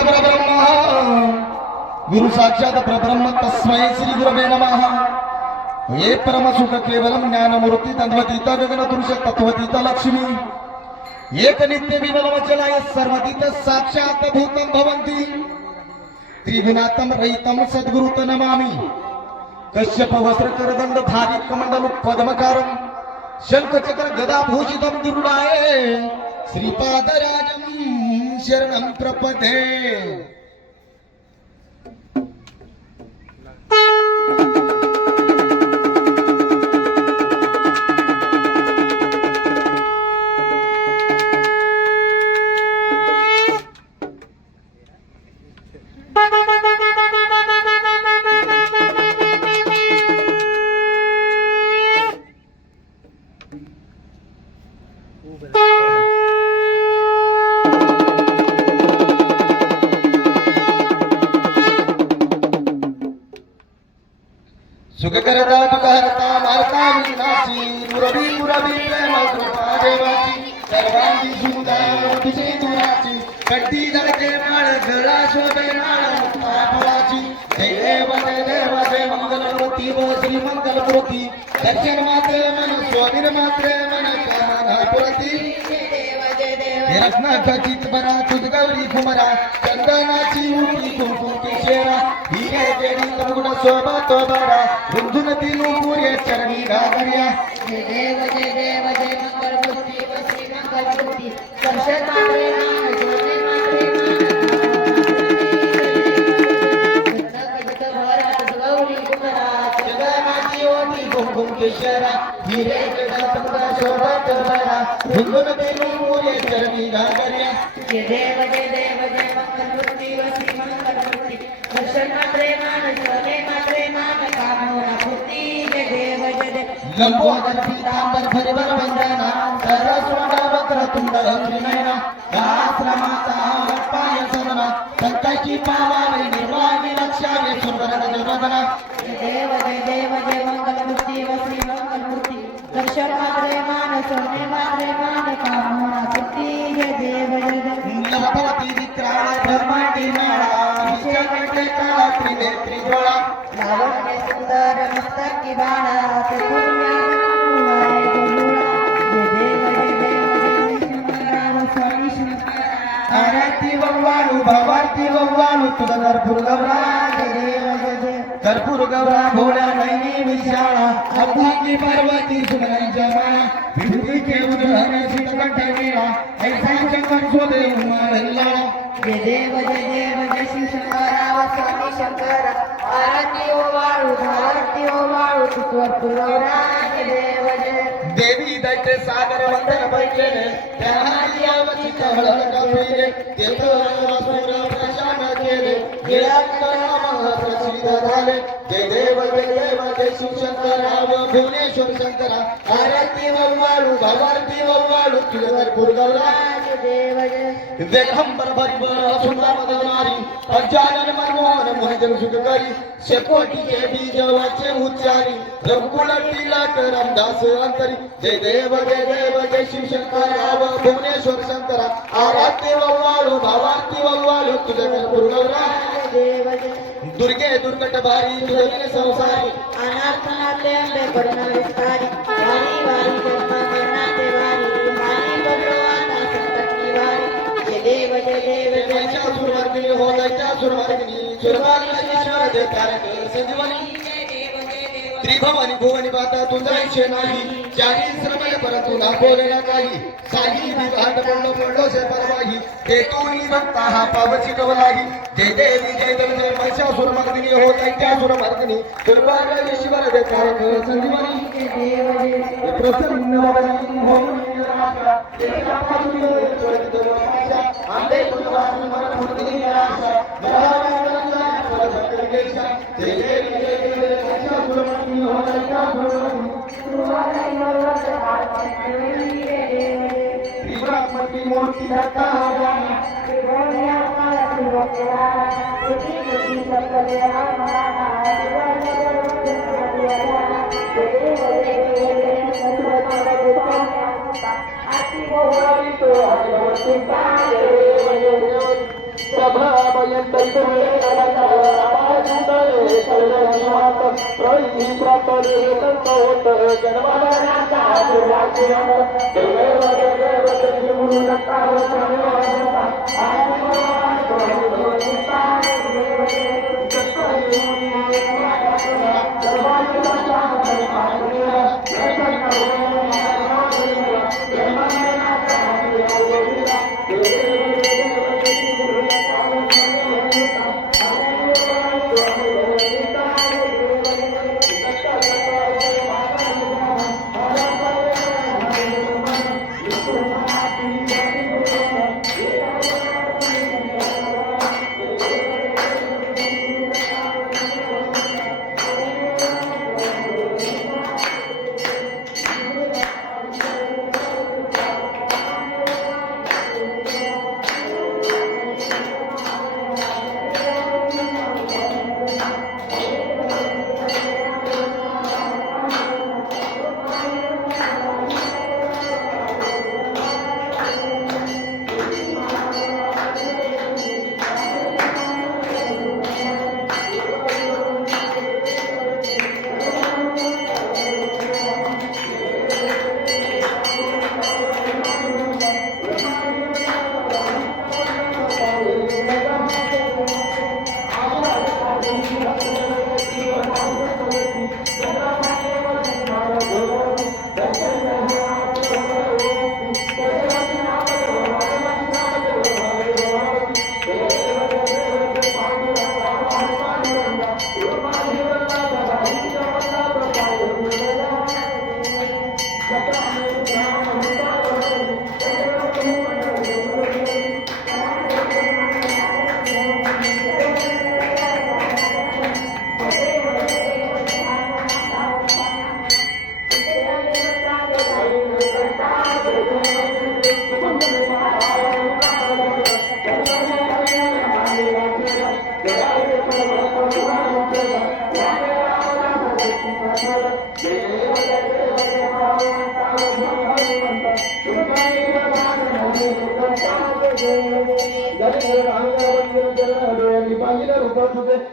परब्रह्म गुरु साक्षात परब्रह्म तस्मै श्री गुरवे नमः। हे परम सुख केवलम ज्ञानमूर्ती तद्वतीत गगन पुरुष तत्वतीत लक्ष्मी एक नित्य विमलवचलाय सर्वतीत साक्षात भूतं भवन्ति त्रिगुणात्म रहितं सद्गुरुत नमामि। कश्यप वस्त्र करदंड धारी कमंडल पद्मकारं शंख चक्र गदा भूषितं दुर्गाय श्रीपादराजं शरणं प्रपदे। सुख करता दुःखहर्ता मार्ता विनाशी मुरबी मुरबी प्रेम कृपा देवाची सर्वांगी सुमुदाय तुझे दुराची कट्टी धडके माळ गळा शोभे माळ मुक्ता फळाची जय देव जय मंगलमूर्ती व श्री मंगलमूर्ती दर्शन मात्रे मन स्वामीर मात्रे मन कामनापुरती रत्नाखचित बरा तुझ गौरी कुमरा चंदनाची उठी कुंकुमची शेरा हिरे जेडी तमुड शोभा तो बरा रुंधुन तिनु पुरे चरणी घागर्या जय देव जय मंगलमूर्ती व श्री मंगलमूर्ती दर्शन मात्रे मान जोने मात्रे गौरी कुमरा चंदनाची उठी कुंकुमची शेरा हिरे जेडी तमुड शोभा तो बरा रुंधुन तिनु पुरे चरणी घागर्या जय देव जय मंगलमूर्ती व श्री मंगलमूर्ती दर्शन मात्रे मान जोने मात्रे मान कामनापूर्ती। जय देव लंबोदर पीतांबर भरभर वंदना सरस्वत वक्रतुंड त्रिनयना दाश्रमाचा पाय सदना संकटी पावावे निर्वाणी रक्षावे सुंदर जगदना। जय देव जय मंगलमूर्ती व श्री मंगलमूर्ती दर्शन मात्रे मान सोने मात्रे मान कामनापूर्ती। जय देव भगवती विक्राळ ब्रह्मांडी नाळा विषयकटे काळा त्रिनेत्री डोळा लावण्य सुंदर मस्तक की बाळा ते पुण्य स्वामी शंकर आरती वव्वाळू भवारती वव्वाळू तुझा कर्पूर गौरा कर्पूर गौरा भोळ्या नैनी विशाळा अभंगी पार्वती सुमरांच्या माळा विभूती केवळ शीतकंठ वीणा ऐसा शंकर शोधे उमारल्लाळा। जय देव जय शिव शंकरा स्वामी शंकर आरती ओ वाळू भारती ओ वाळू कर्पूर गौरा। जय देव जय देवी दैत्य सागर वंदन बैठलेले त्या यावती कहळ कपिले देवरासुर प्रशान केले गिळात नाम प्रसिद्ध झाले। जय देव जय शिव शंकरा व भुवनेश्वर शंकरा आरती वव्वाळू भवारती वव्वाळू तुझे कर्पूर गौरा। जय देव जय वेखंबर भरिबर सुंदर मदनारी पंचानन मनमोहन मोहजन सुखकारी शेकोटीचे बीज वाचे उच्चारी रघुकुल टिलक रामदास अंतरी। जय देव जय शिव शंकरा व भुवनेश्वर शंकरा आरती वव्वाळू भावारती वव्वाळू तुझे कर्पूर गौरा। देव जय दुर्गे दुर्गट भारी तुझे संसारी अनाथ नाते अंबे करुणा विस्तारी वारी वारी जन्म मरणाते वारी हानी बदलो आता संकट निवारी। जय देव जय सुरवर्गिनी हो दैत्या सुरवर्गिनी सुरवारीश्वर दे तारक संजीवनी त्रिभुवनी भुवनी पाता तुझा इच्छे नाही चारी श्रमय परंतु ना बोले ना काही साही विभाग पडलो से परवाही ते तू भक्ता हा पावची कवलाही। जय देवी जय महिषासुर मर्दिनी हो दैत्यासुर मर्दिनी सुरवारीश्वर दे तारक संजीवनी। जय देव जय प्रसन्न हो आंबे तुझवारी मन मुक्ती निराशा जय देवी जय महिषासुर मर्दिनी हो दैत्यासुर त्रिपुरात्मकी मूर्ती धरता जाना बंधू